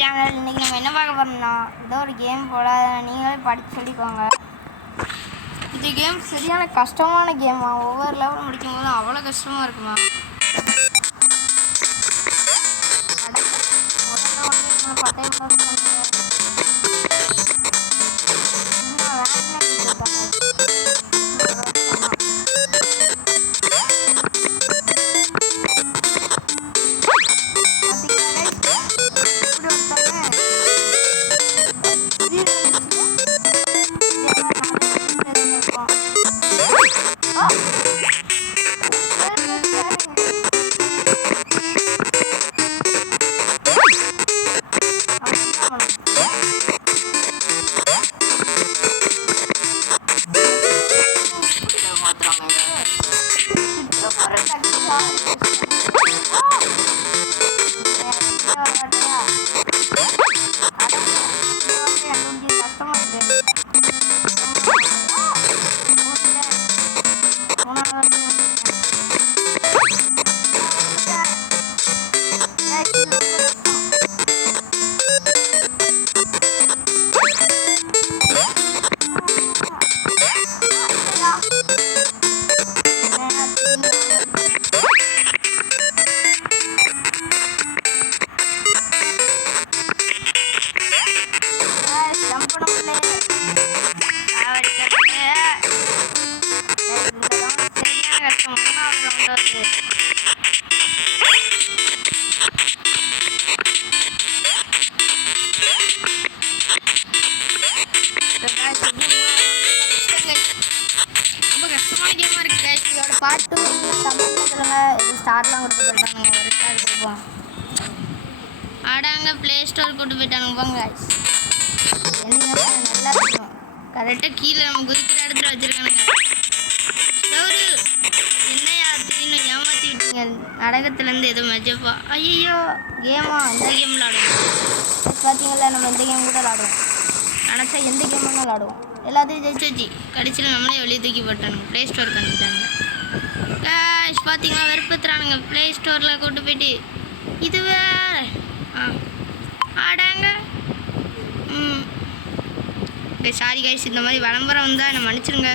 Channel. இன்றைக்கி நம்ம என்ன பார்க்க போகிறோம்னா ஏதோ ஒரு கேம் போல நீங்களே படித்து சொல்லிக்கோங்க. இந்த கேம் சரியான கஷ்டமான கேமா. ஒவ்வொரு லெவலும் முடிக்கும் போதும் அவ்வளோ கஷ்டமாக இருக்குமா. பாட்டு தமிழ் ஸ்டார்ட்லாம் கொடுத்து போயிட்டாங்க. ஒரு ஸ்டார் கொடுப்போம். ஆடாங்க ப்ளே ஸ்டோர் கூட்டு போயிட்டாங்க. போங்க நல்லா இருக்கும். கரெக்டாக கீழே நம்ம குதிக்கிற இடத்துல வச்சுருக்கானுங்க. என்னையா திடீர்னு ஏமாற்றி விட்டீங்க. நாடகத்துலேருந்து எதுவும் மெஜப்பா. ஐயோ கேமா இந்த கேம் விளாடுவோம். பார்த்தீங்களா நம்ம இந்த கேம் கூட விளாடுவோம். நினச்சா எந்த கேம் வேணாலும் விளாடுவோம். எல்லாத்தையும் ஜெயிச்சு வச்சு கடைசியில் நம்மளே வெளியே தூக்கி போட்டானுங்க. ப்ளே ஸ்டோர் கண்டுட்டாங்க. கேஷ் பார்த்தீங்களா வெறுப்புத்துறானுங்க. ப்ளே ஸ்டோரில் கூட்டு போயிட்டு இது வேறு ஆடாங்க. சாரி கைஸ், இந்த மாதிரி விளம்பரம் வந்தால் என்னை மன்னிச்சிருங்க.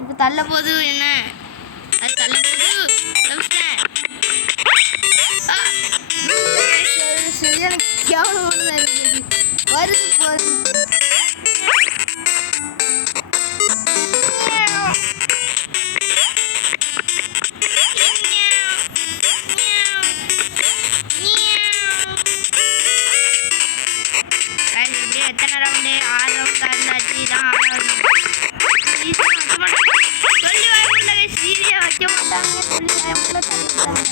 இப்போ தள்ள போது என்ன அது தள்ள போது சரியான கேவலமான இருக்குது. வருது போகுது. எத்தனை ரவுண்டு? 6 ரவுண்ட் இருந்தாச்சு. தான் 6வது சொல்லி வாய்ப்புள்ள சீரியா வைக்க மாட்டாங்க. சொல்லி வாய்ப்புள்ள தள்ளிட்டாங்க.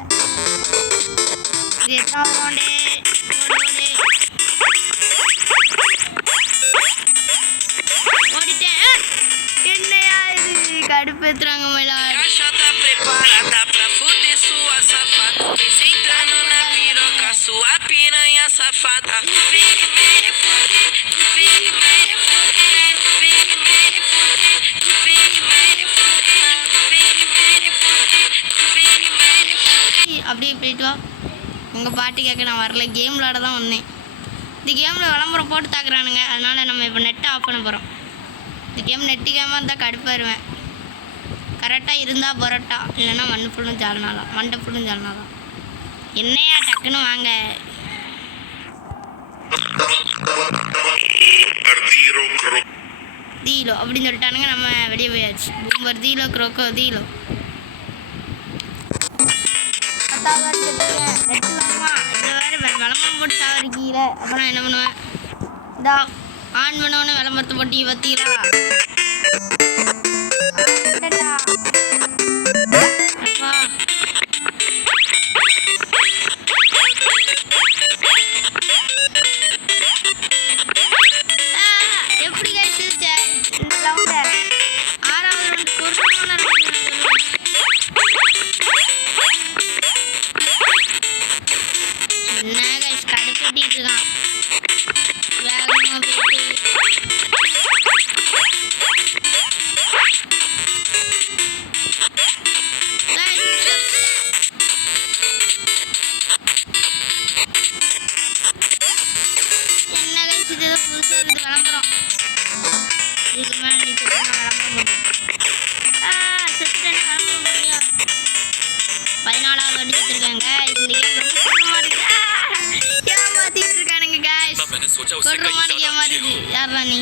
இது எத்தனாவது ரவுண்டு? ஓடிட்டேன். என்னையா இது கடுப்பேத்துறாங்க மயிலா. அப்படியே போயிட்டு வா. உங்கள் பாட்டு கேட்க நான் வரல. கேம் விளாட தான் வந்தேன். இந்த கேமில் விளம்பரம் போட்டு தாக்குறானுங்க. அதனால் நம்ம இப்போ நெட்டை ஆஃப் பண்ண போகிறோம். இந்த கேம் நெட்டு கேமாக இருந்தால் கடுப்பாயிருவேன். கரெக்டாக இருந்தால் பரோட்டா, இல்லைன்னா மண்ணு ஃபுல்லும் ஜாலனாலாம். மண்டை ஃபுல்லும் ஜாலனாலாம். என்னையா டக்குன்னு வாங்க. தீலோ அப்படின்னு சொல்லிட்டானுங்க. நம்ம வெளியே போயாச்சு. பூம்பர் தீலோ குரோக்கோ தீலோ. நெட்டு வேணுமா? இதில் வேறு விளம்பரம் போட்டு சாவடிக்கீல. அப்போ நான் என்ன பண்ணுவேன்? இதா ஆன் பண்ணோன்னு விளம்பரத்தை போட்டி பார்த்தீங்களா? எப்படி கிடைச்சிருச்ச இந்த லவுண்ட? 6வது ரவுண்டு பொருளான என்ன கைஸ் கடுப்பட்டிட்டு இருக்கான். வேகமாக போயிட்டு चाचा उससे कहीं ज्यादा अच्छे हो। யாரா நீ?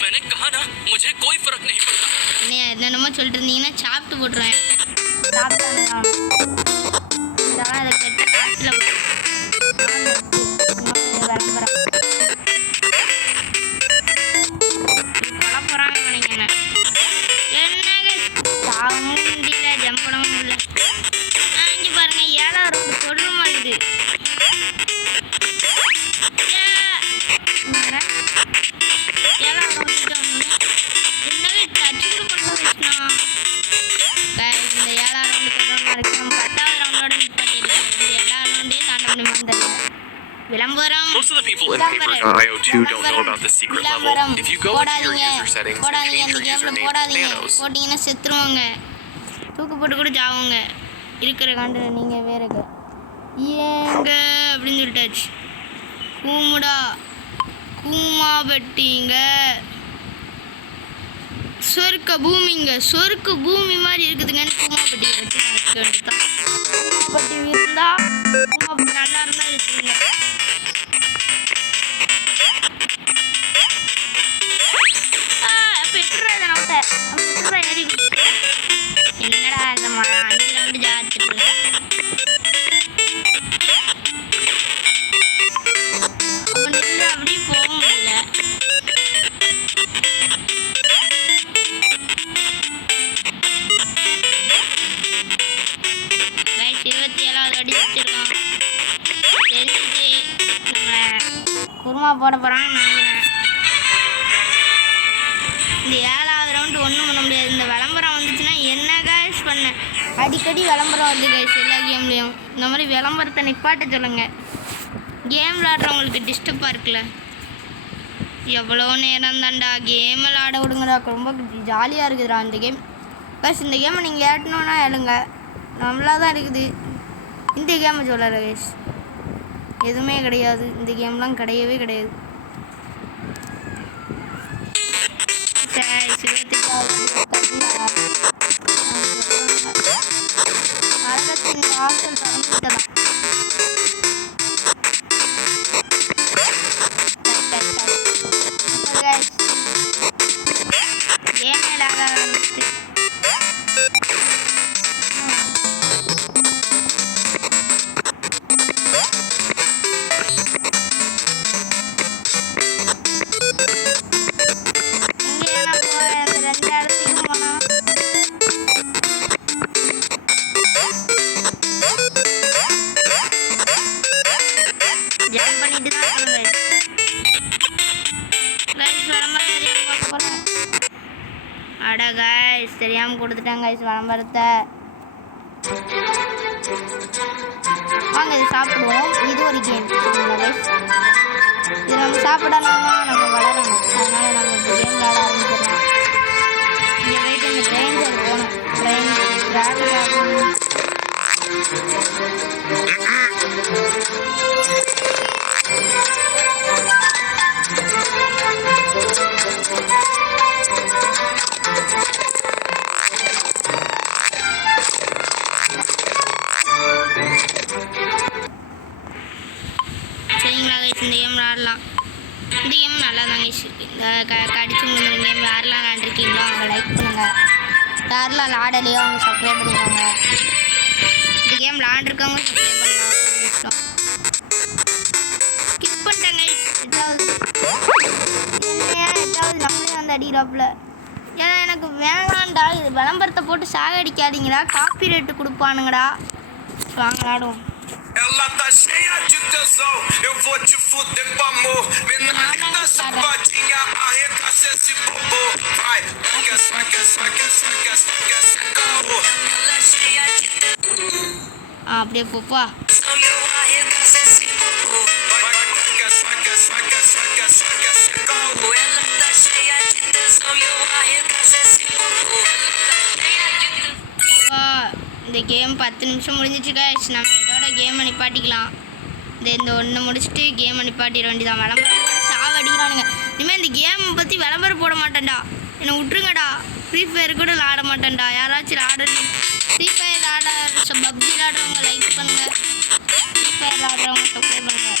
मैंने कहा ना मुझे कोई फर्क नहीं पड़ता। நீ என்னென்னமோ சொல்லிட்டு இருந்தீங்கன்னா சாப்பிட்டு போட்டுருவேன். சாப்பிட்டானே இதெல்லாம் இதை கெட்ட காசில் விளம்பரம் கொலை போகிறாங்க நினைக்கிறேன். என்னங்க சாகவும் முடியல ஜம்ப் பண்ணவும் முடியல. இங்கே பாருங்க 7,000 சொல்ற மாதிரி Most of the people in Paper.io2 don't know about the secret level. If you go into your user settings and change your username to Thanos, போட்டிங்கன்னா செத்துருவாங்க, தூக்கு போட்டு கூட ஜாவுங்க. இருக்கிற காண்டில் நீங்கள் வேறுங்க ஏங்க அப்படின்னு சொல்லிட்டாச்சு. கூமுடா கூமா பட்டிங்க சொர்க்க பூமிங்க, சொர்க்க பூமி மாதிரி இருக்குதுங்கன்னு கூமாப்பட்டி வச்சு வேண்டியதான். கூமாப்பட்டி இருந்தா கூமாப்பட்டி நல்லா இருந்தா இருக்குதுங்க. என்னடா இந்த மழை 5 ரவுண்டு ஜாத்துட்டு அப்படியே போக முடியல. 27வது அடி வச்சிருக்கோம். தெரிஞ்சிச்சு நம்ம குருமா போட போகிறான்னு நினைக்கிறேன். இந்த 7வது ரவுண்டு ஒன்றும் பண்ண முடியாது. இந்த விளம்பரம் வந்துச்சுன்னா என்ன கைஸ் பண்ண அடிக்கடி விளம்பரம் வருது கைஸ் எல்லா கேம்லேயும். இந்த மாதிரி விளம்பரத்தை நிப்பாட்ட சொல்லுங்கள். கேம் விளாட்றவங்களுக்கு டிஸ்டர்பாக இருக்குல்ல. எவ்வளோ நேரம் தான்டா கேம் விளாட விடுங்கடா, ரொம்ப ஜாலியாக இருக்குதுடா இந்த கேம் கைஸ். இந்த கேமை நீங்கள் ஏட்டணுன்னா ஏழுங்க, நம்மளா தான் இருக்குது. இந்த கேமை சொல்லலை கைஸ், எதுவுமே கிடையாது. இந்த கேம்லாம் கிடையவே கிடையாது. ஹாஸ்டல் திறந்து விட்டதான். ஏன் மேலாக ஆரம்பிச்சு தெரியாமல் கொடுத்துட்டாங்க கைஸ் விளம்பரத்தை. வாங்க இது சாப்பிடுவோம். இது ஒரு கேம் கைஸ். இது நம்ம சாப்பிடணும்னா நம்ம வளரணும். அதனால் நம்ம இந்த கேம் விளாட ஆரம்பிச்சிடலாம். இங்கே போயிட்டு இந்த ட்ரெயின் சைடு போகணும். ட்ரெயின் டிராவல் ஆகணும். சரிங்களா கைஸ், இந்த கேம் விளாடலாம். இந்த கேம் நல்லா தான் கைஸ். இந்த கடிச்சு முடிஞ்ச கேம் யாரெல்லாம் விளாண்டுருக்கீங்களோ அவங்க லைக் பண்ணுங்கள். யாரெல்லாம் விளாடலையோ அவங்க சப்ஸ்கிரைப் பண்ணிக்கோங்க. இந்த கேம் விளாண்டுருக்கவங்க சப்ஸ்கிரைப் பண்ணலாம். ஸ்கிப் பண்ணிட்டேன் கைஸ். எட்டாவது நம்மளே வந்து அடிக்கிறாப்புல. ஏன்னா எனக்கு வேணாண்டா, இது விளம்பரத்தை போட்டு சாகடிக்காதீங்கடா, காப்பி ரேட்டு கொடுப்பானுங்கடா. வாங்க விளாடுவோம். Ela tá cheia de tesão, eu vou te fuder com amor. Menina safadinha, arregaça esse bobo. Vai, quer, caô. Ela é cheia de tesão. அப்படியே போப்பா. Eu arregaço esse bobo. Vai, quer, caô. Ela tá cheia de tesão, eu arregaço esse bobo. இந்த game 10 நிமிஷம் முடிஞ்சிச்சு guys. நம்ம இதோட கேமை நிப்பாட்டிக்கலாம். இந்த ஒன்று முடிச்சுட்டு கேமை நிப்பாட்டிட வேண்டியதான். விளம்பரம் போட்டு சாவடிக்கிறானுங்க. இனிமேல் இந்த கேமை பற்றி விளம்பரம் போட மாட்டேன்டா, என்னை விட்டுருங்கடா. ஃப்ரீ ஃபயர் கூட விளாட மாட்டேன்டா. யாராச்சும் விளாடுறது ஃப்ரீ ஃபயர் விளாட பப்ஜி விளாடுறவங்க லைக் பண்ணுங்கள். ஃப்ரீ ஃபயர் விளாடுறவங்க சப்ஸ்கிரைப் பண்ணுங்கள்.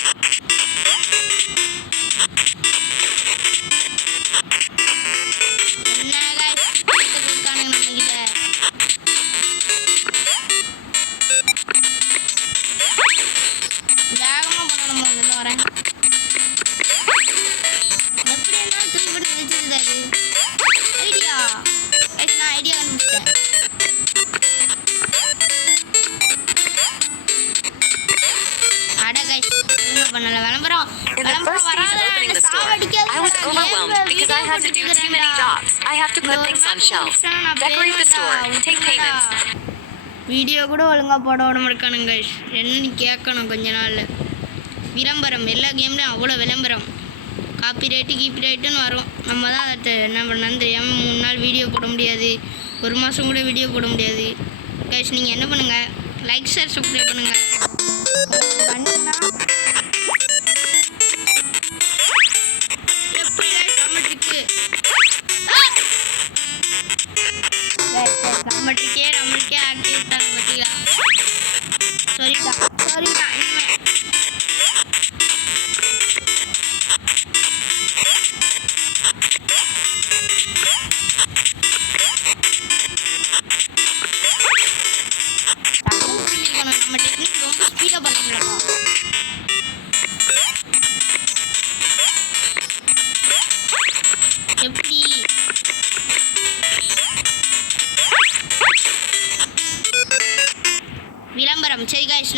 சேனல்ல விளம்பரம் In the first days of opening the store, I was overwhelmed because I had to do too many jobs. I have to put things on shelves, decorate the store, take payments. Video கூட ஒழுங்காக போட விட மாட்டானுங்க என்னன்னு கேட்கணும் கொஞ்ச நாள். விளம்பரம் எல்லா கேம்லேயும் அவ்வளோ விளம்பரம், காப்பிரைட்டுன்னு வரும். நம்ம தான் அதை என்ன பண்ணான்னு தெரியாமல் 3 நாள் வீடியோ போட முடியாது, 1 மாதம் கூட வீடியோ போட முடியாது. கைஸ் நீங்கள் என்ன பண்ணுங்கள், லைக் ஷேர் சப்ஸ்கிரைப் பண்ணுங்கள். எப்படி நம்ம ட்ரிக்கு நம்மளுக்கே ஆக்டிவிட்டாங்க பார்த்தீங்களா? சரிடா இனிமே நம்ம டெக்னிக் ரொம்ப ஸ்பீடாக பண்ண முடியலப்பா. எப்படி விளம்பரம்? சரி காய்ஸ்.